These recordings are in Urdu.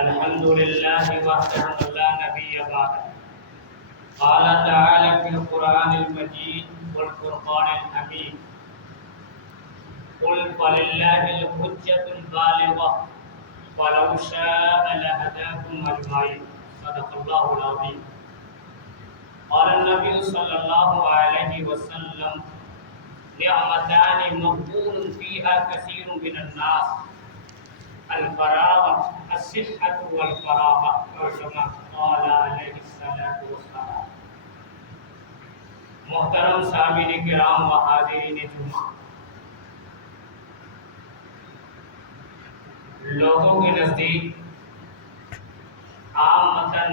الحمد لله وحده لا نبي بعده. قال تعالى في القرآن المجيد والفرقان الحميد: قل فلله الحجة البالغة ولو شاء لهداكم أجمعين. صدق الله العظيم. قال النبي صلى الله عليه وسلم: نعمتان مغبون فيها كثير من الناس: الفراغ الصحة والفراغ، كما قال علیہ الصلاۃ والسلام. محترم سامعین کرام و حاضرین جمعہ، لوگوں کے نزدیک، عامتاً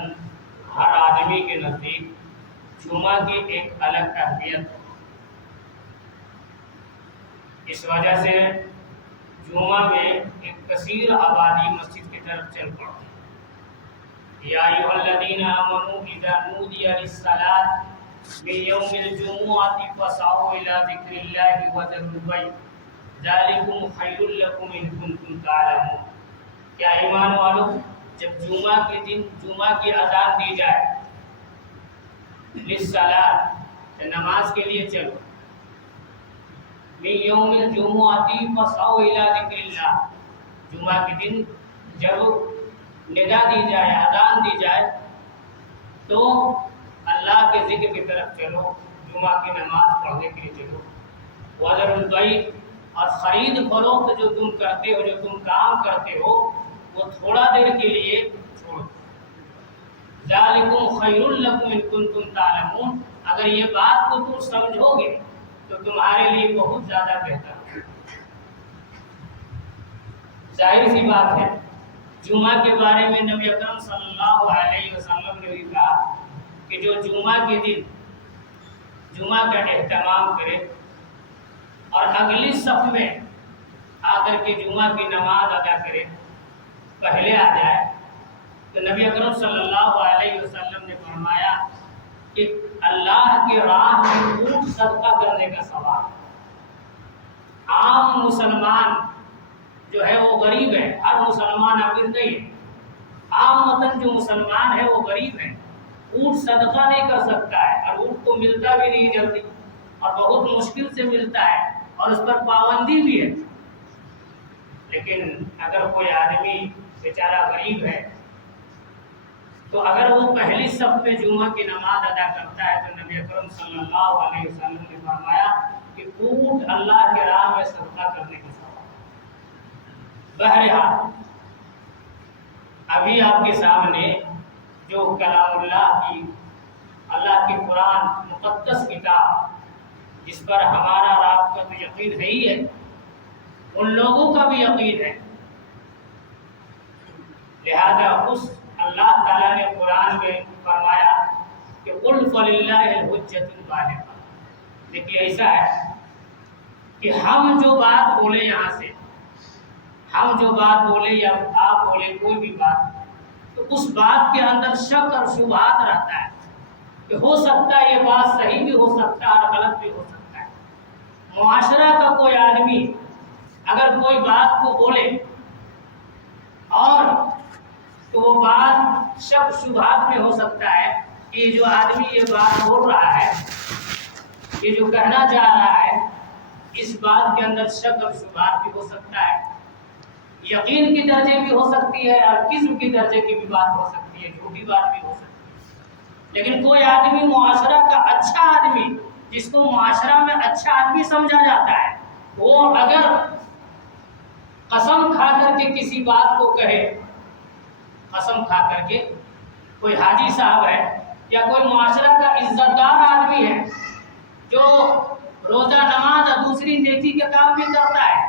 ہر آدمی کے نزدیک جمعہ کی ایک الگ اہمیت ہے. اس وجہ سے جمعہ میں ایک کثیر آبادی مسجد کی طرف چل پڑتی ہے. یا ایھا الذین آمنوا اذا نودی للصلاۃ من یوم الجمعۃ فاسعوا الی ذکر اللہ وذروا البیع ذلکم خیر لکم ان کنتم تعلمون. کیا ایمان والو، جب جمعہ کے دن جمعہ کی اذان دی جائے، للصلاۃ نماز کے لیے چلو، من یوم الجمعۃ فاسعوا الی ذکر اللہ، جمعہ کے دن جب ندا دی جائے، اذان دی جائے تو اللہ کے ذکر کی طرف چلو، جمعہ کی نماز پڑھنے کے لیے چلو. وذروا البیع، اور خرید فروخت جو تم کرتے ہو، جو تم کام کرتے ہو، وہ تھوڑا دیر کے لیے چھوڑ دو. ذالکم خیر لکم ان کنتم تعلمون، اگر یہ بات کو تم سمجھو گے تو تمہارے لیے بہت زیادہ بہتر ہے. ظاہر سی بات ہے، جمعہ کے بارے میں نبی اکرم صلی اللہ علیہ وسلم نے بھی کہا کہ جو جمعہ کے دن جمعہ کا اہتمام کرے اور اگلی صف میں آ کر کے جمعہ کی نماز ادا کرے، پہلے آ جائے، تو نبی اکرم صلی اللہ علیہ وسلم نے فرمایا کہ اللہ کی راہ میں اونٹ صدقہ کرنے کا ثواب. عام مسلمان جو ہے وہ غریب ہے، ہر مسلمان امیر نہیں ہے. عامتاً جو مسلمان ہے وہ غریب ہے، اونٹ صدقہ نہیں کر سکتا ہے، اور اونٹ تو ملتا بھی نہیں جلدی، اور بہت مشکل سے ملتا ہے، اور اس پر پابندی بھی ہے. لیکن اگر کوئی آدمی بیچارہ غریب ہے تو اگر وہ پہلی صف میں جمعہ کی نماز ادا کرتا ہے تو نبی اکرم صلی اللہ علیہ وسلم نے فرمایا کہ اونٹ اللہ کے راہ میں صدقہ کرنے کا ثواب. بہرحال ابھی آپ کے سامنے جو کلام اللہ کی قرآن مقدس کتاب، جس پر ہمارا رابطہ تو یقین ہے ہی ہے، ان لوگوں کا بھی یقین ہے. لہذا اس اللہ تعالیٰ نے قرآن میں فرمایا کہ قل فللہ الحجۃ البالغہ. دیکھیے ایسا ہے کہ ہم جو بات بولے، یہاں سے ہم جو بات بولے یا آپ بولے کوئی بھی بات، تو اس بات کے اندر شک اور شبہات رہتا ہے کہ ہو سکتا ہے یہ بات صحیح بھی ہو سکتا ہے اور غلط بھی ہو سکتا ہے. معاشرہ کا کوئی آدمی اگر کوئی بات کو بولے اور تو وہ بات شک شبہات میں ہو سکتا ہے کہ یہ جو آدمی یہ بات بول رہا ہے، یہ جو کہنا چاہ رہا ہے، اس بات کے اندر شک اور شبہات بھی ہو سکتا ہے، یقین کی درجے بھی ہو سکتی ہے، اور کذب کی درجے کی بھی بات ہو سکتی ہے، جھوٹی بات بھی ہو سکتی ہے. لیکن کوئی آدمی معاشرہ کا اچھا آدمی، جس کو معاشرہ میں اچھا آدمی سمجھا جاتا ہے، وہ اگر قسم کھا کر کے کسی بات کو کہے، قسم کھا کر کے، کوئی حاجی صاحب ہے یا کوئی معاشرہ کا عزت دار آدمی ہے جو روزہ نماز اور دوسری نیکی کے کام بھی کرتا ہے،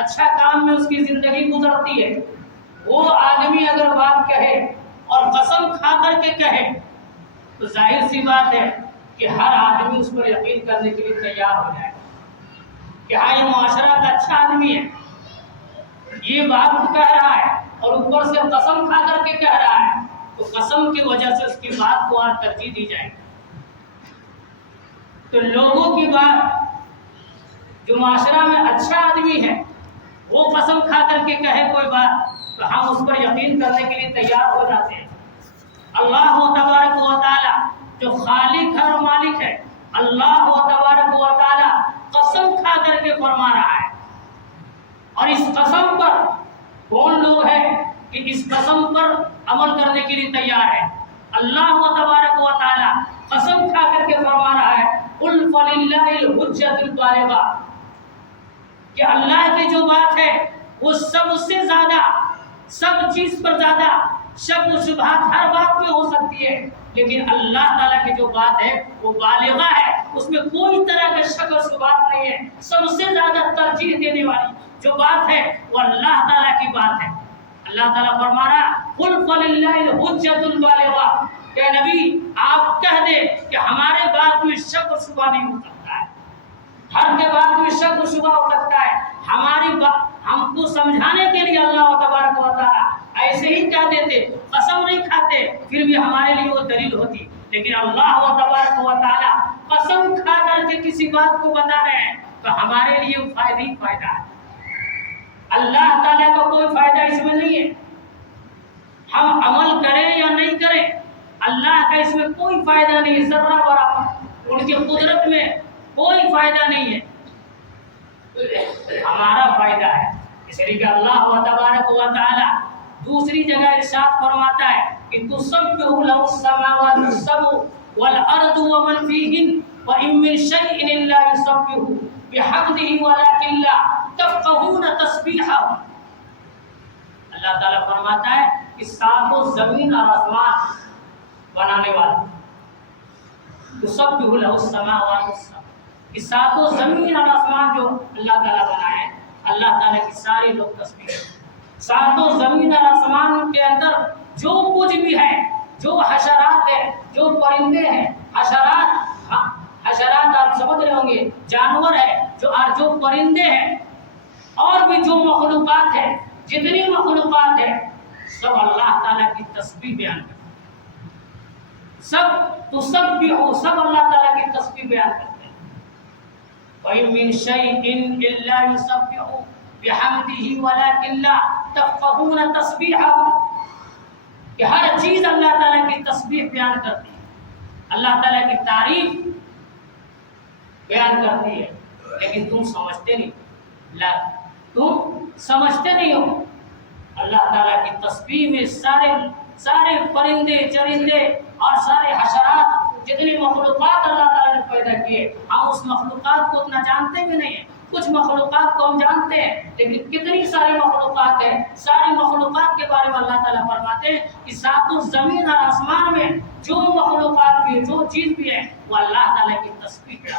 اچھا کام میں اس کی زندگی گزرتی ہے، وہ آدمی اگر بات کہے اور قسم کھا کر کے کہے تو ظاہر سی بات ہے کہ ہر آدمی اس پر یقین کرنے کے لیے تیار ہو جائے کہ ہاں یہ معاشرہ کا اچھا آدمی ہے، یہ بات کہہ رہا ہے اور اوپر سے قسم کھا کر کے کہہ رہا ہے، تو قسم کی وجہ سے اس کی بات کو اور ترجیح دی جائے گی. تو لوگوں کی بات، جو معاشرہ میں اچھا آدمی ہے وہ قسم کھا کر کے کہے کوئی بات، تو ہم اس پر یقین کرنے کے لیے تیار ہو جاتے ہیں۔ اللہ تبارک و تعالی جو خالق ہے اور مالک ہے، اللہ تبارک و تعالی قسم کھا کر کے فرما رہا ہے، اور اس قسم پر کون لوگ ہیں کہ اس قسم پر عمل کرنے کے لیے تیار ہے؟ اللہ تبارک و تعالی قسم کھا کر کے فرما رہا ہے قل فللہ الحجۃ البالغہ، کہ اللہ کی جو بات ہے وہ سب سے زیادہ، سب چیز پر زیادہ شک و شبہات ہر بات میں ہو سکتی ہے، لیکن اللہ تعالیٰ کی جو بات ہے وہ بالغہ ہے، اس میں کوئی طرح کا شک و شبہات نہیں ہے۔ سب سے زیادہ ترجیح دینے والی جو بات ہے وہ اللہ تعالیٰ کی بات ہے۔ اللہ تعالیٰ فرما رہا قل فللہ الحجۃ البالغہ، کہ نبی آپ کہہ دے کہ ہمارے بات میں شک و شبہ نہیں ہو سکتا ہے، ہر کے بات میں شک و شبہ ہو سکتا ہے، ہماری بات ہم کو سمجھانے کے لیے اللہ تبارک و تعالیٰ ایسے ہی کہہ دیتے، قسم نہیں کھاتے، پھر بھی ہمارے لیے وہ دلیل ہوتی، لیکن اللہ تبارک و تعالیٰ قسم کھا کر کے کسی بات کو بتا رہے ہیں تو ہمارے لیے وہ فائدہ ہی فائدہ ہے۔ اللہ تعالیٰ کا کوئی فائدہ اس میں نہیں ہے، ہم عمل کریں یا نہیں کریں اللہ کا اس میں کوئی فائدہ نہیں ہے، ذرہ برابر ان کی قدرت میں کوئی فائدہ نہیں ہے، ہمارا فائدہ ہے۔ اس لیے کہ اللہ تبارک و تعالی دوسری جگہ ارشاد فرماتا ہے کہ تسبح له السماوات السبع والارض ومن فيهن وان من شيء الا يسبح بحمده ولكن لا تفقهون تسبيحه۔ اللہ تعالیٰ فرماتا ہے کہ ساتوں زمین اور آسمان بنانے والا، تسبح له السماوات السبع، کہ ساتوں زمین اور آسمان جو اللہ تعالیٰ بنائے ہیں، اللہ تعالیٰ کی ساری لوگ تسبیح، ساتوں زمین اور آسمان کے اندر جو کچھ بھی ہے، جو حشرات ہیں، جو پرندے ہیں، حشرات آپ سمجھ رہے ہوں گے، جانور ہے جو پرندے ہیں، اور بھی جو مخلوقات ہیں، جتنی مخلوقات ہیں، سب اللہ تعالیٰ کی تسبیح بیان کرتے ہیں، سب تسبح، سب اللہ تعالیٰ کی تسبیح بیان کرتے ہیں۔ وَإِن مِّن شَيْءٍ إِلَّا يُسَبِّحُ بِحَمْدِهِ وَلَكِن لَّا تَفْقَهُونَ تَسْبِيحَهُ، کہ ہر چیز اللہ تعالیٰ کی تسبیح بیان کرتی ہے، اللہ تعالیٰ کی تعریف بیان کرتی ہے، لیکن تم سمجھتے نہیں، تم سمجھتے نہیں ہو۔ اللہ تعالیٰ کی تسبیح میں سارے پرندے چرندے اور سارے حشرات، جتنی مخلوقات اللہ تعالیٰ نے پیدا کیے، ہم اس مخلوقات کو اتنا جانتے بھی نہیں ہیں، کچھ مخلوقات کو ہم جانتے ہیں، لیکن کتنی ساری مخلوقات ہیں، ساری مخلوقات کے بارے میں اللہ تعالیٰ فرماتے ہیں کہ ساتوں زمین اور آسمان میں جو مخلوقات بھی ہیں، جو چیز بھی ہے، وہ اللہ تعالیٰ کی تسبیح کا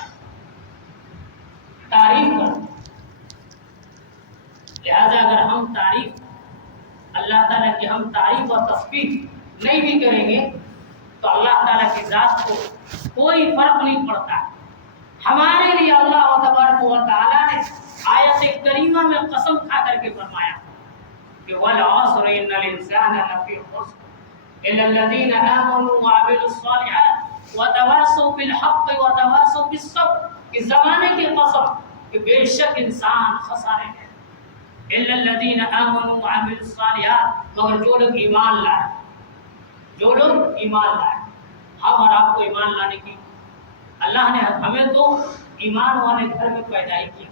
تعریف کرتے ہیں۔ لہذا اگر ہم تعریف اللہ تعالیٰ کی ہم تعریف اور تسبیح نہیں بھی کریں گے تو اللہ تعالیٰ کی ذات کو کوئی فرق نہیں پڑتا۔ ہمارے لیے اللہ تبارک و تعالیٰ نے آیت کریمہ میں قسم کھا کر کے فرمایا کہ وَالْعَصْرِ إِنَّ الْإِنسَانَ لَفِي خُسْرٍ إِلَّا الَّذِينَ آمَنُوا وَعَمِلُوا الصَّالِحَاتِ وَتَوَاصَوْا بِالْحَقِّ وَتَوَاصَوْا بِالصَّبْرِ، اس زمانے کی قسم کہ بے شک انسان خسارے میں، إِلَّا الَّذِينَ آمَنُوا وَعَمِلُوا الصَّالِحَاتِ، مگر جو لوگ ایمان لائے، جو لوگ ایمان لائے، ہم اور آپ کو ایمان لانے کی اللہ نے ہمیں تو ایمان والے گھر میں پیدا ہی کیا۔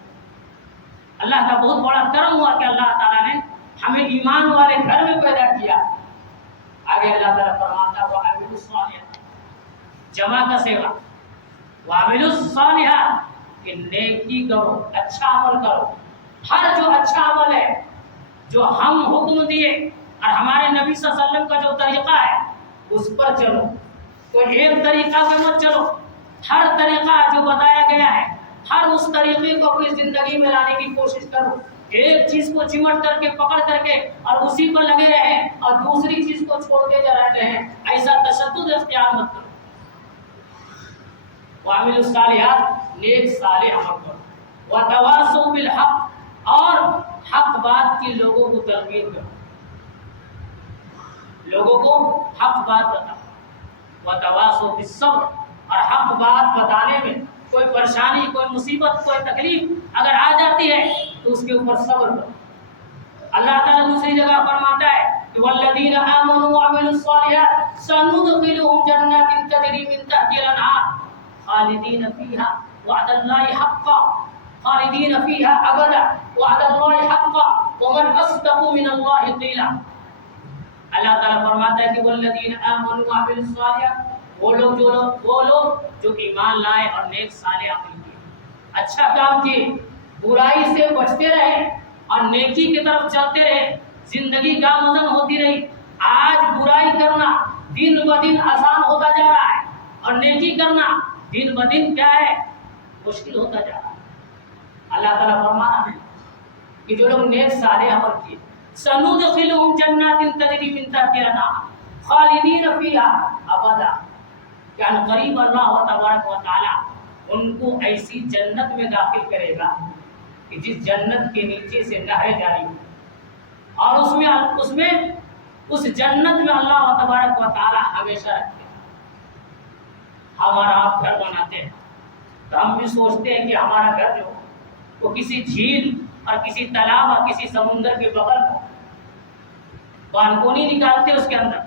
اللہ کا بہت بڑا کرم ہوا کہ اللہ تعالیٰ نے ہمیں ایمان والے گھر میں پیدا کیا۔ آگے اللہ تعالیٰ فرماتا ہے وَعَمِلُوا الصَّالِحَاتِ، جمع کا صیغہ، وَعَمِلُوا الصَّالِحَاتِ، کہ نیکی کرو، اچھا عمل کرو، ہر جو اچھا عمل ہے جو ہم حکم دیے اور ہمارے نبی صلی اللہ علیہ وسلم کا جو طریقہ ہے اس پر چلو، کوئی ایک طریقہ پہ مت چلو، ہر طریقہ جو بتایا گیا ہے ہر اس طریقے کو اپنی زندگی میں لانے کی کوشش کرو، ایک چیز کو چمٹ کر کے پکڑ کر کے اور اسی پر لگے رہیں اور دوسری چیز کو چھوڑتے جا رہے ہیں، ایسا تشدد اختیار مت کرو۔ وَعَمِلُوا الصَّالِحَاتِ، نیک صالح عمل کرو، وَتَوَاصَوْا بِالْحَقِّ، اور حق بات کی لوگوں کو تلقین کرو، لوگوں کو حق بات بتاؤ، وَتَوَاصَوْا بِالصَّبْرِ، اور حق بات بتانے میں کوئی پریشانی، کوئی مصیبت، کوئی تکلیف اگر آ جاتی ہے تو اس کے اوپر صبر کرو۔ اللہ تعالیٰ دوسری جگہ فرماتا والذین آمنوا وعملوا الصالحات سندخلهم جنات تجری من تحتها الانہار خالدین فیہا وعد اللہ حقا خالدین فیہا ابدا وعد اللہ حقا ومن اصدق من اللہ قیلا. اللہ تعالیٰ فرماتا ہے کہ والذین آمنوا وعملوا الصالحات، وہ لوگ جو ایمان لائے اور نیک صالح عمل کیے، اچھا کام کیے، برائی سے بچتے رہے اور نیکی کی طرف چلتے رہے، زندگی کا مزن ہوتی رہی. آج برائی کرنا دن بدن آسان ہوتا جا رہا ہے اور نیکی کرنا دن بدن کیا ہے، مشکل ہوتا جا رہا ہے. اللہ تعالیٰ فرمانا ہے کہ جو لوگ نیک صالح عمل کیے سندخلهم جنات تجری من تحتها الانہار خالدین فیہا ابدا، یعنی قریب اللہ تبارک و تعالی ان کو ایسی جنت میں داخل کرے گا کہ جس جنت کے نیچے سے نہریں جاری ہوں، اور اس جنت میں اللہ تبارک و تعالی ہمیشہ رہتے ہیں. ہمارا آپ گھر بناتے ہیں تو ہم بھی سوچتے ہیں کہ ہمارا گھر جو وہ کسی جھیل اور کسی تالاب اور کسی سمندر کے بغل ہو، بالکونی نکالتے ہیں اس کے اندر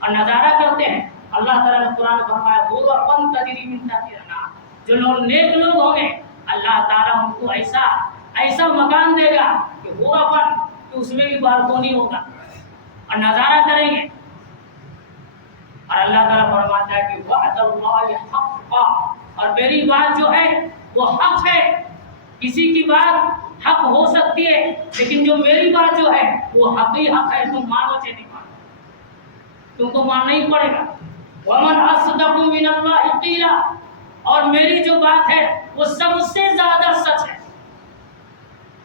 اور نظارہ کرتے ہیں. اللہ تعالیٰ نے قرآن میں فرمایا غرفاً تجری من تحتها الانہار، جو لوگ نیک لوگ ہوں گے اللہ تعالیٰ ان کو ایسا مکان دے گا کہ غرفاً، کہ اس میں بھی بالکونی ہوگا اور نظارہ کریں گے. اور اللہ تعالیٰ فرماتا ہے کہ وعد اللہ حقا، اور میری بات جو ہے وہ حق ہے. کسی کی بات حق ہو سکتی ہے لیکن جو میری بات جو ہے وہ حق ہی حق ہے. تم مانو چاہے نہیں مانو، تم کو ماننا ہی پڑے گا. ومن اصدق من اللہ قیلا، اور میری جو بات ہے وہ سب سے زیادہ سچ ہے.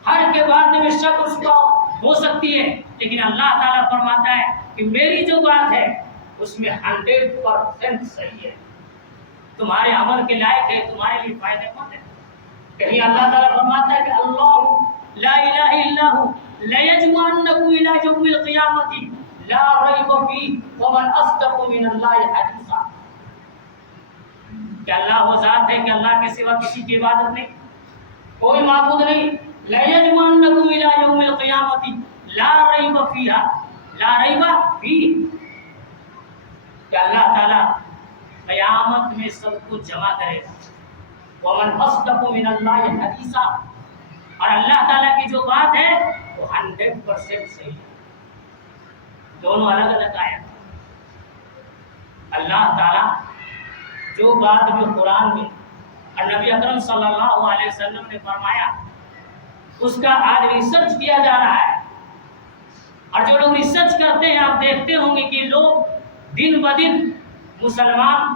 ہر کے بات میں شک اس کو ہو سکتی ہے لیکن اللہ تعالیٰ فرماتا ہے کہ میری جو بات ہے اس میں 100% صحیح ہے، تمہارے عمل کے لائق ہے، تمہارے لیے فائدہ مند ہے. کہیں اللہ تعالیٰ فرماتا ہے کہ اللہ لا الہ الا ہو لیجمعنکم الی یوم القیامۃ لا ریب فیہ ومن اصدق من اللہ حدیثا. کہ اللہ وہ ذات ہے کہ اللہ کے سوا کسی کی عبادت نہیں، کوئی معبود نہیں. لیجمعنکم الی یوم القیامۃ لا ریب فیہا لا ریب فیہ، کہ اللہ تعالیٰ قیامت میں سب کو جمع کرے گا. ومن اصدق من اللہ حدیثا، اور اللہ تعالیٰ کی جو بات ہے وہ 100% صحیح ہے. دونوں الگ الگ آیات. اللہ تعالیٰ جو بات جو قرآن میں اور نبی اکرم صلی اللہ علیہ وسلم نے فرمایا اس کا آج ریسرچ کیا جا رہا ہے. اور جو لوگ ریسرچ کرتے ہیں آپ دیکھتے ہوں گے کہ لوگ دن بدن مسلمان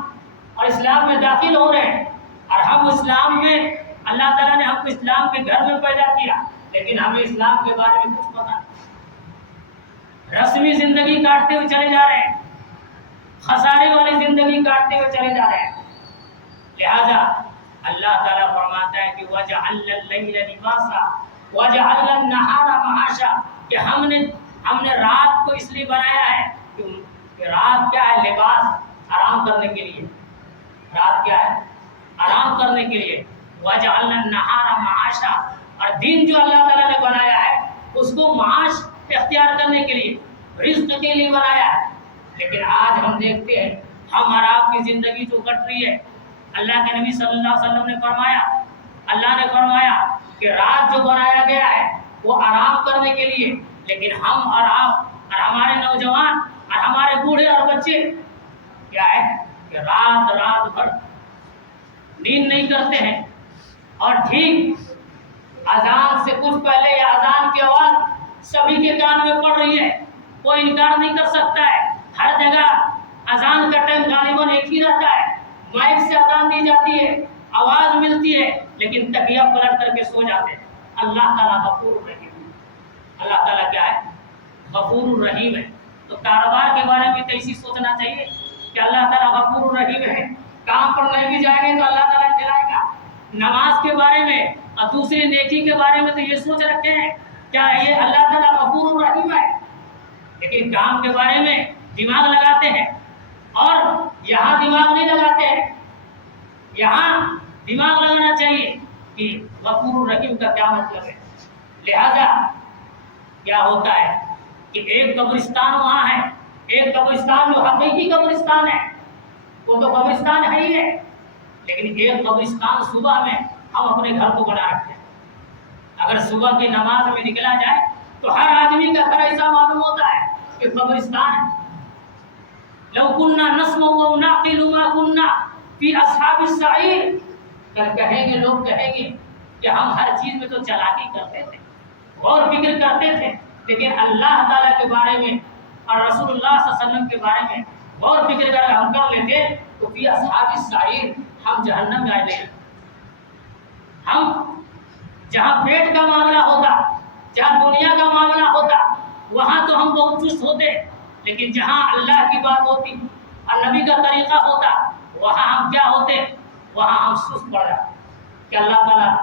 اور اسلام میں داخل ہو رہے ہیں. اور ہم اسلام میں اللہ تعالیٰ نے ہم کو اسلام کے گھر میں پیدا کیا لیکن ہمیں اسلام کے بارے میں کچھ پتہ نہیں. رسمی زندگی کاٹتے ہوئے چلے جا رہے ہیں، خسارے والی زندگی کاٹتے ہوئے چلے جا رہے ہیں. لہذا اللہ تعالیٰ فرماتا ہے کہ وَجَعَلْنَا اللَّيْلَ لِبَاسًا وَجَعَلْنَا النَّهَارَ مَعَاشًا، کہ ہم نے رات کو اس لیے بنایا ہے کہ رات کیا ہے، لباس، آرام کرنے کے لیے. رات کیا ہے، آرام کرنے کے لیے. وَجَعَلْنَا النَّهَارَ مَعَاشًا، اور دن جو اللہ تعالیٰ نے بنایا ہے اس کو معاش اختیار کرنے کے لیے، رزق کے لیے بنایا ہے. لیکن آج ہم دیکھتے ہیں ہم اور آپ کی زندگی جو کٹ رہی ہے، اللہ کے نبی صلی اللہ علیہ وسلم نے فرمایا، اللہ نے فرمایا کہ رات جو بنایا گیا ہے وہ آرام کرنے کے لیے، لیکن ہم اور آپ اور ہمارے نوجوان اور ہمارے بوڑھے اور بچے کیا ہے کہ رات بھر نیند نہیں کرتے ہیں. اور ٹھیک اذان سے کچھ پہلے یا اذان کی آواز سبھی کے کان میں پڑ رہی ہے، کوئی انکار نہیں کر سکتا ہے. ہر جگہ اذان کا ٹائم غالباً ایک ہی رہتا ہے، مائک سے اذان دی جاتی ہے، آواز ملتی ہے، لیکن تکیہ پلٹ کر کے سو جاتے ہیں. اللہ تعالیٰ غفور الرحیم ہے. اللہ تعالیٰ کیا ہے، غفور الرحیم ہے. تو کاروبار کے بارے میں تو اسی سوچنا چاہیے کہ اللہ تعالیٰ غفور الرحیم ہے. کام پر نہیں بھی جائیں گے تو اللہ تعالیٰ چلائے گا. نماز کے بارے میں اور دوسری نیکی کے بارے میں تو یہ سوچ رکھتے ہیں کیا یہ اللہ تعالیٰ غفور الرحیم ہے، لیکن کام کے بارے میں دماغ لگاتے ہیں اور یہاں دماغ نہیں لگاتے ہیں. یہاں دماغ لگانا چاہیے کہ غفور الرحیم کا کیا مطلب ہے. لہذا کیا ہوتا ہے کہ ایک قبرستان وہاں ہے، ایک قبرستان جو حقیقی قبرستان ہے، وہ تو قبرستان ہے ہی ہے، لیکن ایک قبرستان صبح میں ہم اپنے گھر کو بنا رکھتے ہیں۔ اگر صبح کی نماز میں نکلا جائے تو ہر آدمی کا گھر ایسا معلوم ہوتا ہے کہ قبرستان ہے۔ لو کننا نسمع و نعقل ما کننا فی اصحاب السعیر، کل کہیں گے، لوگ کہیں گے کہ ہم ہر چیز میں تو چالاکی کرتے تھے، غور فکر کرتے تھے، لیکن اللہ تعالیٰ کے بارے میں اور رسول اللہ صلی اللہ علیہ وسلم کے بارے میں غور فکر اگر ہم کر لیتے تو فی اصحاب السعیر، ہم جہنم میں آئے۔ ہم جہاں پیٹ کا معاملہ ہوتا، جہاں دنیا کا معاملہ ہوتا، وہاں تو ہم بہت چست ہوتے، لیکن جہاں اللہ کی بات ہوتی اور نبی کا طریقہ ہوتا، وہاں ہم کیا ہوتے؟ وہاں ہم سست پڑ جاتے کہ اللہ تعالیٰ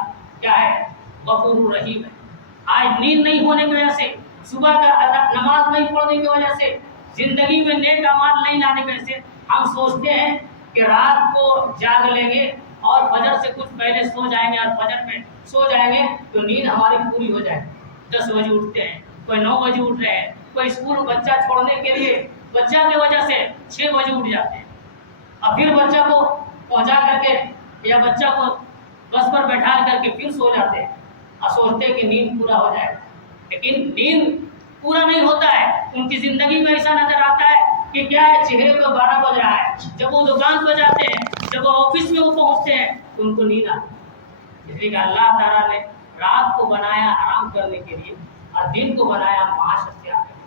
کیا ہے؟ غفور رحیم ہے۔ آج نیند نہیں ہونے کی وجہ سے، صبح کا نماز نہیں پڑھنے کی وجہ سے، زندگی میں نیک اعمال نہیں لانے کی وجہ سے ہم سوچتے ہیں کہ رات کو جاگ لیں گے اور فجر سے کچھ پہلے سو جائیں گے، اور فجر میں سو جائیں گے تو نیند ہماری پوری ہو جائے گی۔ 10 بجے اٹھتے ہیں، کوئی 9 بجے اٹھ رہے ہیں، کوئی اسکول بچہ چھوڑنے کے لیے بچہ کی وجہ سے 6 بجے اٹھ جاتے ہیں، اور پھر بچہ کو پہنچا کر کے یا بچہ کو بس پر بیٹھا کر کے پھر سو جاتے ہیں اور سوچتے ہیں کہ نیند پورا ہو جائے، لیکن نیند پورا نہیں ہوتا ہے۔ ان کی زندگی میں ایسا نظر آتا ہے کہ کیا ہے، چہرے پہ 12 بج رہا ہے، جب وہ دکان پہ جاتے ہیں، جب وہ آفس میں وہ پہنچتے ہیں تو ان کو نیند آتی ہے۔ اس لیے کہ اللہ تعالیٰ نے رات کو بنایا آرام کرنے کے لیے اور دن کو بنایا معاش اختیار کرنے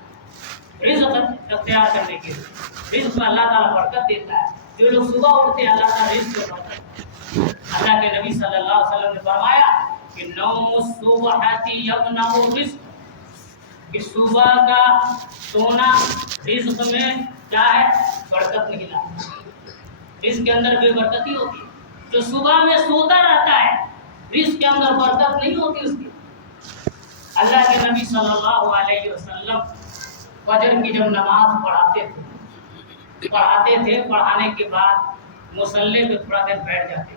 کے لیے، رزق اختیار کرنے کے لیے۔ رزق میں اللہ تعالیٰ برکت دیتا ہے۔ جو لوگ صبح اٹھتے ہیں، اللہ تعالیٰ رزق میں برکت دیتا ہے۔ اللہ کے نبی صلی اللہ علیہ وسلم نے فرمایا کہ نوم الصبح یمنع الرزق، کہ صبح کا سونا رزق میں کیا ہے؟ برکت نہیں لاتا۔ رزق کے اندر بے برکتی ہوتی ہے۔ جو صبح میں سوتا رہتا ہے، رزق کے اندر برکت نہیں ہوتی اس کی۔ اللہ کے نبی صلی اللہ علیہ وسلم فجر کی جب نماز پڑھاتے تھے، پڑھانے کے بعد مصلی پہ تھوڑا دیر بیٹھ جاتے،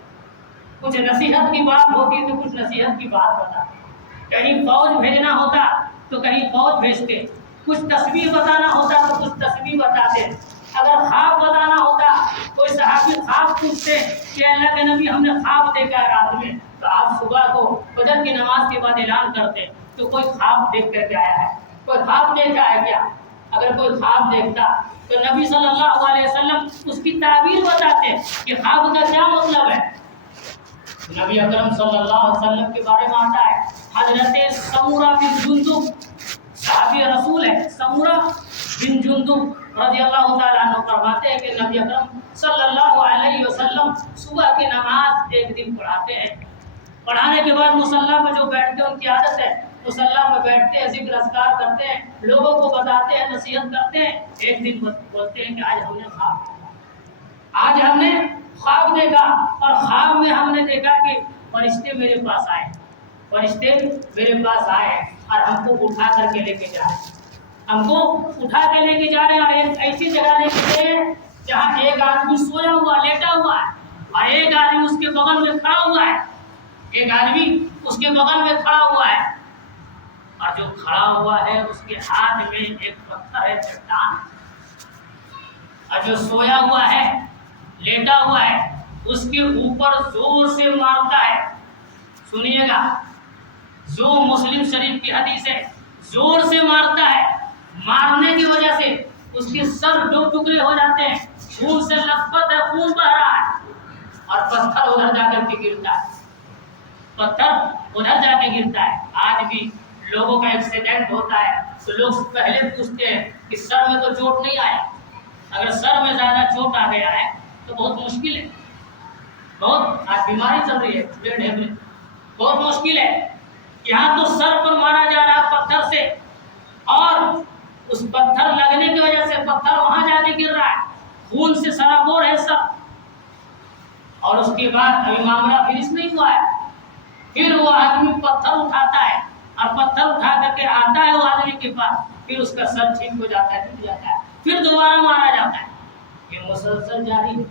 کچھ نصیحت کی بات ہوتی تو کچھ نصیحت کی بات بتاتے، کہیں فوج بھیجنا ہوتا تو کہیں فوج بھیجتے، کچھ تسبیح بتانا ہوتا تو کچھ تسبیح بتاتے، اگر خواب بتانا ہوتا، کوئی صحابی خواب پوچھتے کہ اللہ کے نبی ہم نے خواب دیکھا ہے رات میں، تو آپ صبح کو فجر کی نماز کے بعد اعلان کرتے تو کوئی خواب دیکھ کر کے آیا ہے، کوئی خواب دیکھا ہے کیا؟ اگر کوئی خواب دیکھتا تو نبی صلی اللہ علیہ وسلم اس کی تعبیر بتاتے کہ خواب کا کیا مطلب ہے۔ نبی اکرم صلی اللہ علیہ وسلم کے بارے میں آتا ہے، حضرت سمورہ بن جندب صحابی رسول ہے، سمورہ بن جندب رضی اللہ تعالیٰ عنہ فرماتے ہیں کہ نبی اکرم صلی اللہ علیہ وسلم صبح کی نماز ایک دن پڑھاتے ہیں، پڑھانے کے بعد مصلی پہ جو بیٹھتے ہیں، ان کی عادت ہے مصلی پہ بیٹھتے ہیں، ذکر اذکار کرتے ہیں، لوگوں کو بتاتے ہیں، نصیحت کرتے ہیں۔ ایک دن بولتے ہیں کہ آج ہم نے خواب دیکھا، اور خواب میں ہم نے دیکھا کہ فرشتے میرے پاس آئے، اور ہم کو اٹھا کر کے لے کے جا رہے ہیں، اور ایک ایسی جگہ لے کے گئے جہاں ایک آدمی سویا ہوا، لیٹا ہوا ہے، اور ایک آدمی اس کے بغل میں کھڑا ہوا ہے، اور جو کھڑا ہوا ہے اس کے ہاتھ میں ایک پتھر ہے، چٹان، اور جو سویا ہوا ہے، لیٹا ہوا ہے، اس کے اوپر زور سے مارتا ہے۔ سنیے گا، جو مسلم شریف کی حدیث ہے، زور سے مارتا ہے، مارنے کی وجہ سے اس کے سر 2 ٹکڑے ہو جاتے ہیں، خون سے لثپت ہے، خون بہ رہا ہے، اور پتھر ادھر جا کر کے گرتا ہے۔ آج بھی لوگوں کا ایکسیڈنٹ ہوتا ہے تو لوگ پہلے پوچھتے ہیں کہ سر میں تو چوٹ نہیں آیا، اگر سر میں زیادہ چوٹ آ گیا ہے تو بہت مشکل ہے، بہت آج بیماری چل رہی ہے، بہت مشکل ہے۔ یہاں تو سر پر مارا جا رہا پتھر سے، اور اس پتھر لگنے کی وجہ سے پتھر وہاں جا کے گر رہا ہے، خون سے سرابور ہے سب، اور اس کے بعد ابھی معاملہ فنش نہیں ہوا ہے، پھر وہ آدمی پتھر اٹھاتا ہے، اور پتھر اٹھا کر کے آتا ہے وہ آدمی کے پاس، پھر اس کا سر ٹھیک ہو جاتا ہے، ٹوٹ جاتا ہے، پھر دوبارہ مارا جاتا ہے۔ یہ مسلسل جاری ہے۔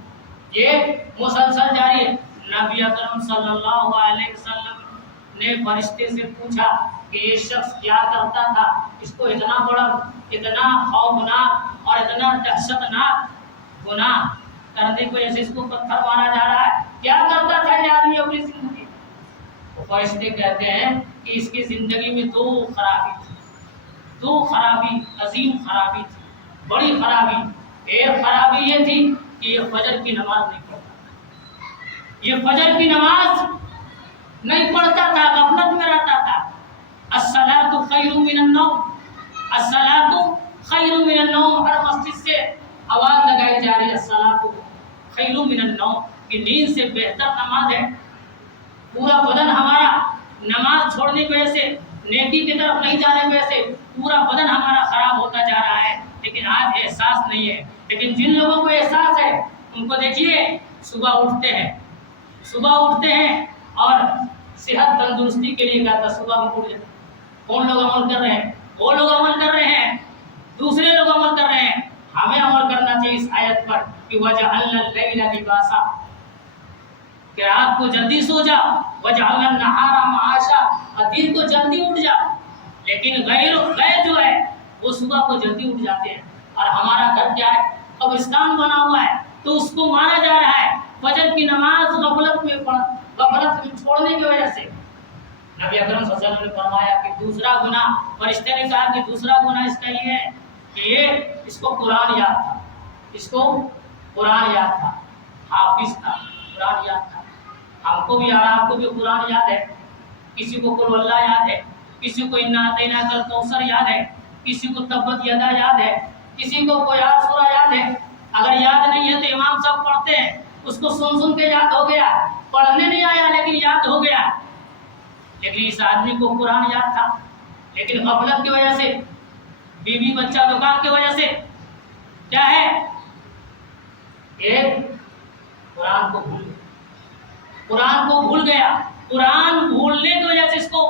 نبی اکرم صلی اللہ علیہ وسلم نے فرشتے سے پوچھا کہ یہ شخص کیا کرتا تھا، اس کو اتنا بڑا، اتنا خوفناک اور اتنا دہشتناک گناہ کرنے کی وجہ سے اس کو پتھر مارا جا رہا ہے، کیا کرتا تھا یہ آدمی اپنی زندگی؟ تو فرشتے کہتے ہیں کہ اس کی زندگی میں دو خرابی تھی، دو خرابی، عظیم خرابی تھی، بڑی خرابی۔ ایک خرابی یہ تھی کہ یہ فجر کی نماز نہیں پڑھتا تھا، یہ فجر کی نماز نہیں پڑھتا تھا، غفلت میں رہتا تھا۔ الصلاۃ خیر من النوم، الصلاۃ خیر من النوم، ہر مسجد سے آواز لگائی جا رہی ہے الصلاۃ خیر من النوم، کہ نیند سے بہتر نماز ہے۔ پورا بدن ہمارا نماز چھوڑنے کی وجہ سے، نیکی کی طرف نہیں جانے کی وجہ سے پورا بدن ہمارا خراب ہوتا جا رہا ہے، لیکن آج احساس نہیں ہے۔ لیکن جن لوگوں کو احساس ہے ان کو دیکھیے، صبح اٹھتے ہیں، صبح اٹھتے ہیں اور صحت تندرستی کے لیے کہتا صبح میں اٹھ جاتے۔ کون لوگ عمل کر رہے ہیں؟ وہ لوگ عمل کر رہے ہیں، دوسرے لوگ عمل کر رہے ہیں۔ ہمیں عمل کرنا چاہیے اس آیت پر کہ وَجَعَلْنَا اللَّيْلَ لِبَاسًا، کہ رات کو جلدی سو جا، وَجَعَلْنَا النَّهَارَ مَعَاشًا، اور دن کو جلدی اٹھ جا۔ لیکن غیر جو ہے وہ صبح کو جلدی اٹھ جاتے ہیں، اور ہمارا گھر کیا ہے؟ قبرستان بنا ہوا ہے، تو اس کو مارا جا رہا ہے فجر کی نماز غفلت میں چھوڑنے کی وجہ سے۔ نبی اکرم صلی اللہ علیہ وسلم نے فرمایا کہ دوسرا گناہ، فرشتے نے کہا کہ دوسرا گناہ اس کا یہ ہے کہ یہ اس کو قرآن یاد تھا، اس کو قرآن یاد تھا، حافظ تھا، قرآن یاد تھا۔ ہم کو بھی اور آپ کو بھی قرآن یاد ہے، کسی کو قل اللہ یاد ہے، کسی کو انا اعطیناک الکوثر یاد ہے، کسی کو تبت یدا یاد ہے، کسی کو کوئی اور سورہ یاد ہے۔ اگر یاد نہیں ہے تو امام صاحب پڑھتے ہیں، اس کو سن کے یاد ہو گیا، پڑھنے نہیں آیا لیکن یاد ہو گیا۔ لیکن اس آدمی کو قرآن یاد تھا، لیکن غفلت کی وجہ سے، بیوی بچہ دکان کی وجہ سے کیا ہے، ایک قرآن کو بھول گیا، قرآن کو بھول گیا، قرآن بھولنے کی وجہ سے اس کو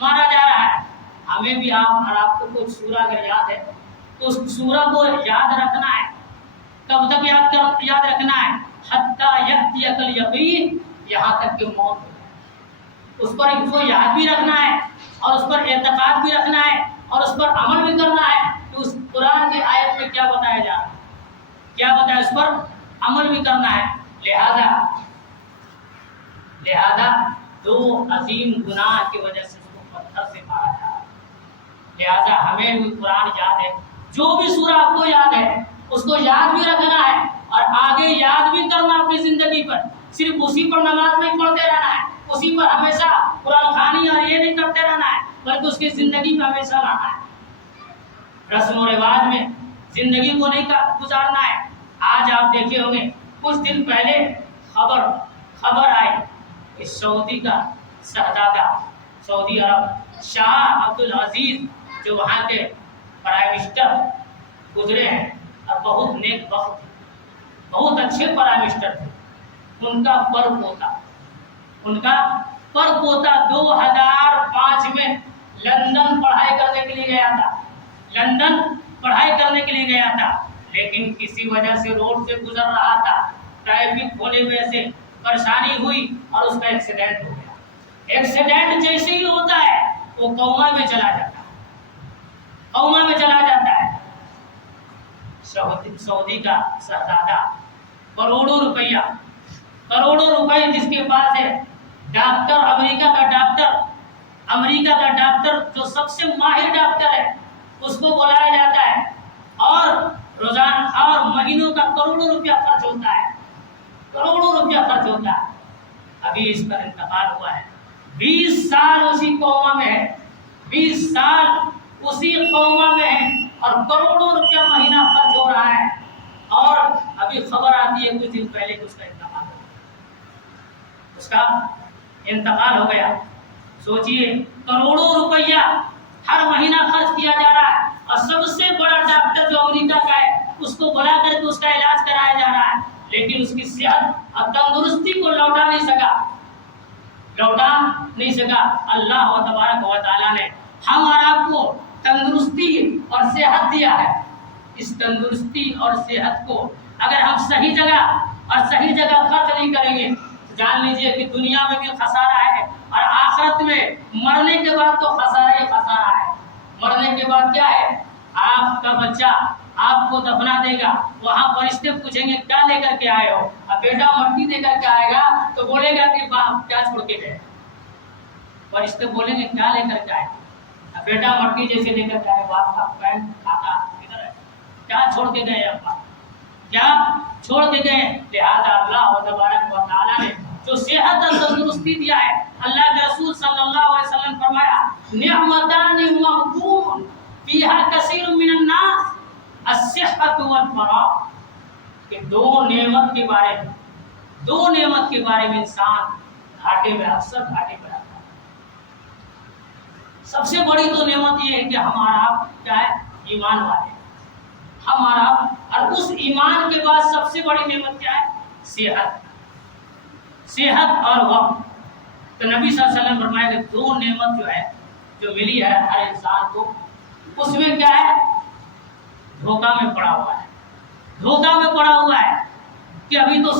مارا جا رہا ہے۔ ہمیں بھی آپ کو کچھ سورہ اگر یاد ہے تو اس سورہ کو یاد رکھنا ہے۔ کب تک یاد رکھنا ہے؟ حتیٰ یأتیک الیقین، یہاں تک کہ موت ہو جائے۔ اس پر اس کو یاد بھی رکھنا ہے، اور اس پر اعتقاد بھی رکھنا ہے، اور اس پر عمل بھی کرنا ہے کہ اس قرآن کی آیت میں کیا بتایا جا رہا ہے، کیا بتایا، اس پر عمل بھی کرنا ہے۔ لہذا دو عظیم گناہ کی وجہ سے اس کو پتھر سے مارا جا رہا ہے۔ لہذا ہمیں بھی قرآن یاد ہے، جو بھی سورہ آپ کو یاد ہے اس کو یاد بھی رکھنا ہے، اور آگے یاد بھی کرنا اپنی زندگی پر۔ صرف اسی پر نماز نہیں پڑھتے رہنا ہے، اسی پر ہمیشہ قرآن خوانی اور یہ نہیں کرتے رہنا ہے، بلکہ اس کی زندگی میں ہمیشہ رہنا ہے۔ رسم و رواج میں زندگی کو نہیں گزارنا ہے۔ آج آپ دیکھے ہوں گے، کچھ دن پہلے خبر آئی کہ سعودی کا شہزادہ، سعودی عرب شاہ عبدالعزیز، جو وہاں کے پرائم منسٹر گزرے ہیں اور بہت نیک بخت تھے، بہت اچھے پرائم منسٹر تھے، ان کا پر پوتا 2005 میں لندن پڑھائی کرنے کے لیے گیا تھا، لیکن کسی وجہ سے روڈ سے گزر رہا تھا، ٹریفک ہونے کی وجہ سے پریشانی ہوئی اور اس کا ایکسیڈنٹ ہو گیا۔ ایکسیڈنٹ جیسے ہی ہوتا ہے وہ کوما میں چلا جاتا ہے۔ سعودی کا شہزادہ کروڑوں روپے جس کے پاس ہے، ڈاکٹر، امریکہ کا ڈاکٹر جو سب سے ماہر ڈاکٹر ہے، اس کو بلایا جاتا ہے، اور روزانہ اور مہینوں کا کروڑوں روپیہ خرچ ہوتا ہے۔ ابھی اس کا انتقال ہوا ہے، 20 سال اسی قوما میں ہے، 20 سال اسی قوما میں ہے، اور کروڑوں روپیہ مہینہ خرچ ہو رہا ہے، اور ابھی خبر آتی ہے کچھ دن پہلے کہ اس کا انتقال ہو گیا۔ سوچئے، کروڑوں روپیہ ہر مہینہ خرچ کیا جا رہا ہے، اور سب سے بڑا ڈاکٹر جو امریکہ کا ہے اس کو بلا کر کے اس کا علاج کرایا جا رہا ہے، لیکن اس کی صحت اور تندرستی کو لوٹا نہیں سکا۔ اللہ تبارک و تعالیٰ نے ہم اور آپ کو تندرستی اور صحت دیا ہے۔ اس تندرستی اور صحت کو اگر ہم صحیح جگہ خرچ نہیں کریں گے، جان لیجئے کہ دنیا میں بھی خسارہ ہے اور آخرت میں مرنے کے بعد تو خسارہ ہی خسارہ ہے. مرنے کے بعد کیا ہے؟ آپ کا بچہ آپ کو دفنا دے گا, وہاں فرشتے پوچھیں گے کیا لے کر کے آئے ہو؟ اب بیٹا مٹی دے کر کے آئے گا تو بولے گا کہ باپ کیا چھوڑ کے گئے؟ فرشتے بولیں گے کیا لے کر کے آئے؟ اب بیٹا مٹی جیسے لے کر کے آئے. باپ کا پینٹ کھاتا کدھر ہے؟ کیا چھوڑ کے گئے ابا؟ کیا چھوڑ کے گئے؟ لہذا اللہ تبارک و تعالیٰ نے جو صحت اور تندرستی دیا ہے, اللہ کے رسول صلی اللہ علیہ وسلم فرمایا نعمتان مغبون فیہا کثیر من الناس الصحت والفراغ, کہ دو نعمت کے بارے میں انسان گھاٹے میں اکثر گھاٹے میں رہتا ہے. سب سے بڑی تو نعمت یہ ہے کہ ہمارا کیا ہے؟ ایمان والے ہمارا, اور اس ایمان کے بعد سب سے بڑی نعمت کیا ہے؟ صحت اور وقت. تو نبی صلی اللہ علیہ وسلم فرمایا کہ دو نعمت جو ہے جو ملی ہے ہر انسان کو, اس میں کیا ہے؟ دھوکہ میں پڑا ہوا ہے کہ ابھی تو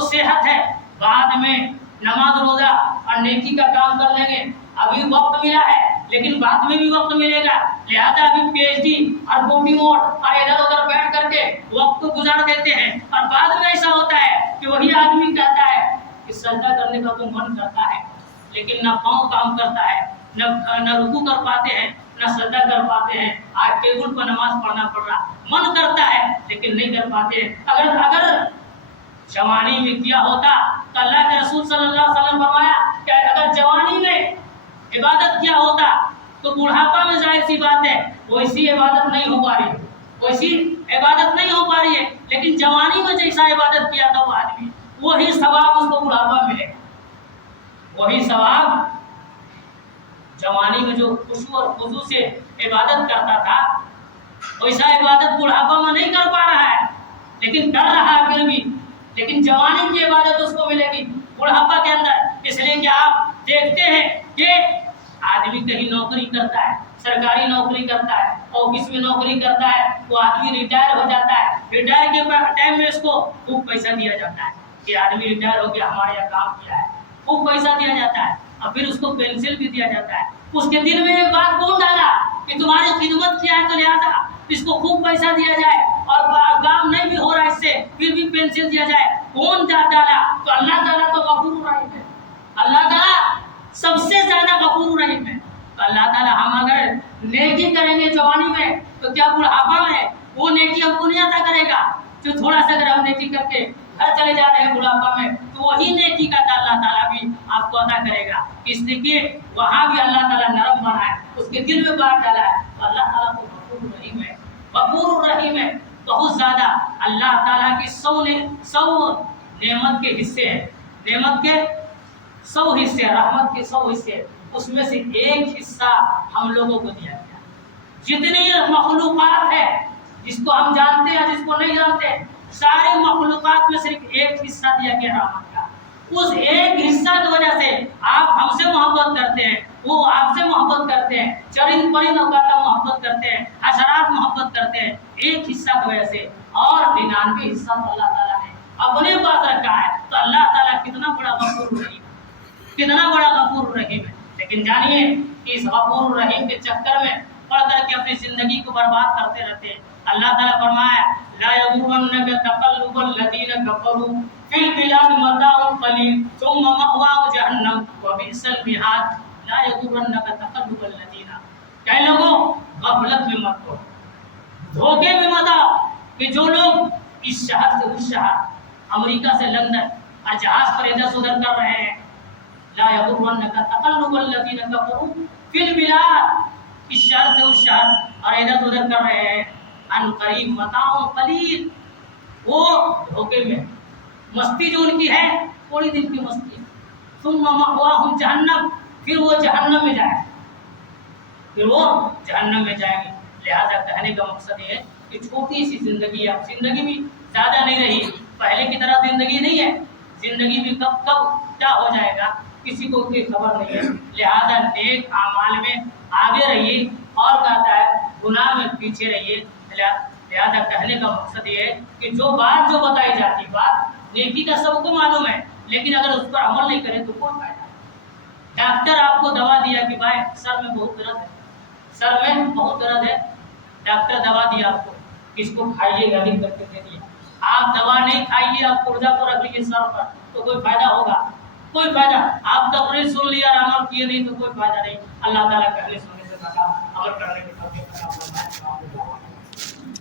صحت ہے, بعد میں نماز روزہ اور نیکی کا کام کر لیں گے. ابھی وقت ملا ہے لیکن بعد میں بھی وقت ملے گا, لہذا ابھی پی ایچ ڈی اور کوٹی موڈ اور ادھر ادھر بیٹھ کر کے وقت کو گزار دیتے ہیں. اور بعد میں ایسا ہوتا ہے کہ وہی آدمی کہتا ہے کہ سجدہ کرنے کا تو من کرتا ہے لیکن نہ پاؤں کام کرتا ہے, نہ رکوع کر پاتے ہیں, نہ سجدہ کر پاتے ہیں. آج ٹیبل پر نماز پڑھنا پڑ رہا, من کرتا ہے لیکن نہیں کر پاتے. اگر جوانی میں کیا ہوتا تو اللہ کے رسول صلی اللہ علیہ وسلم فرمایا کہ اگر جوانی میں عبادت کیا ہوتا تو بڑھاپا میں ظاہر سی بات ہے ویسی عبادت نہیں ہو پا رہی ہے. لیکن جوانی میں جیسا عبادت کیا تھا وہ آدمی, وہی ثواب اس کو بڑھاپا ملے گا. وہی ثواب جوانی میں جو خشوع اور خضوع سے عبادت کرتا تھا ویسا عبادت بڑھاپا میں نہیں کر پا رہا ہے لیکن کر رہا ہے پھر بھی, لیکن جوانی کی عبادت اس کو ملے گی بڑھاپا کے اندر. اس لیے کہ آپ دیکھتے ہیں کہ آدمی کہیں نوکری کرتا ہے, سرکاری نوکری کرتا ہے, آفس میں نوکری کرتا ہے, وہ آدمی ریٹائر ہو جاتا ہے. ریٹائر کے ٹائم میں اس کو خوب پیسہ دیا جاتا ہے کہ آدمی ریٹائر ہو گیا ہمارے یہاں کام کیا ہے, خوب پیسہ دیا جاتا ہے. اور پھر اس کو پینشن بھی دیا جاتا ہے. اس کے دل میں ایک بات کون ڈالا کہ تمہاری خدمت کیا ہے تو لہٰذا اس کو خوب پیسہ دیا جائے اور کام نہیں بھی ہو رہا اس سے پھر بھی پینشن دیا جائے. کون ڈالا؟ تو اللہ تعالیٰ تو غفور رحیم ہے. اللہ تعالیٰ سب سے زیادہ غفور رحیم ہے. تو اللہ تعالیٰ ہم اگر نیکی کریں گے جوانی میں تو کیا بڑھاپا میں وہ نیکی ہم کو نہیں عطا کرے گا؟ جو تھوڑا سا اگر ہم نیکی کر کے گھر چلے جا رہے ہیں بڑھاپا میں تو وہی نیکی کا اللہ تعالیٰ بھی آپ کو عطا کرے گا. اس لیے وہاں بھی اللہ تعالیٰ نرم بنا ہے, اس کے دل میں بات ڈالا ہے. تو اللہ تعالیٰ کو غفور رحیم ہے بہت زیادہ. اللہ تعالیٰ کی 100 نعمت کے حصے ہیں, نعمت کے 100 حصے, رحمت کے 100 حصے, اس میں سے ایک حصہ ہم لوگوں کو دیا گیا. جتنی مخلوقات ہے جس کو ہم جانتے ہیں جس کو نہیں جانتے, ساری مخلوقات میں صرف ایک حصہ دیا گیا رحمت کا. اس ایک حصہ کی وجہ سے آپ ہم سے محبت کرتے ہیں, وہ آپ سے محبت کرتے ہیں, چرند پرند کا محبت کرتے ہیں, حشرات محبت کرتے ہیں, ایک حصہ کی وجہ سے. اور 99 حصہ تو اللہ تعالیٰ نے اپنے پاس رکھا ہے. تو اللہ تعالیٰ کتنا بڑا غفور رحیم, کتنا بڑا غفور رحیم ہے. لیکن جانیے کہ اس غفور رحیم کے چکر میں پڑھ کر کے اپنی زندگی کو برباد کرتے رہتے ہیں. اللہ تعالیٰ فرمایا لا یغرنک تقلب الذین کفروا فی البلاد متاع قلیل ثم مأواهم جہنم وبئس المہاد. لا یغرنک تقلب الذین, کہ لوگوں غفلت میں مت ہو, دھوکے میں مت آؤ کہ جو لوگ اس شہر سے اس شہر, امریکہ سے لندن اور جہاز پر ادھر سے ادھر کر رہے ہیں. لا یغرنک تقلب الذین کفروا فی البلاد, اس شہر سے اس شہر اور ادھر سے ادھر کر رہے ہیں. ان قریب متاع قلیل, وہ دھوکے میں, مستی جو ان کی ہے تھوڑی دن کی مستی. ثم مأواهم جہنم, پھر وہ جہنم میں جائیں گے. لہذا کہنے کا مقصد یہ ہے کہ چھوٹی سی زندگی ہے, زندگی بھی زیادہ نہیں رہی, پہلے کی طرح زندگی نہیں ہے. زندگی بھی کب کیا ہو جائے گا کسی کو کوئی خبر نہیں ہے. لہذا نیک اعمال میں آگے رہیے اور کہتا ہے گناہ میں پیچھے رہیے. لہذا کہنے کا مقصد یہ ہے کہ جو بات جو بتائی جاتی, بات نیکی کا سب کو معلوم ہے, لیکن اگر اس پر عمل نہیں کریں تو کوئی فائدہ نہیں۔ ڈاکٹر آپ کو دوا دیا کہ بھائی سر میں بہت درد ہے، سر میں بہت درد ہے، ڈاکٹر دوا دیا آپ کو، اس کو کھائیے گا، لکھ کر کے دے دیا، آپ دوا نہیں کھائیے، آپ پرزا کو رکھ لیجیے سر پر، تو کوئی فائدہ ہوگا؟ کوئی فائدہ۔ آپ تقریر سن لیا اور عمل کیے نہیں تو کوئی فائدہ نہیں۔ اللہ تعالیٰ کہنے سننے سے بتا، عمل کرنے کے توفیق عطا فرمائے۔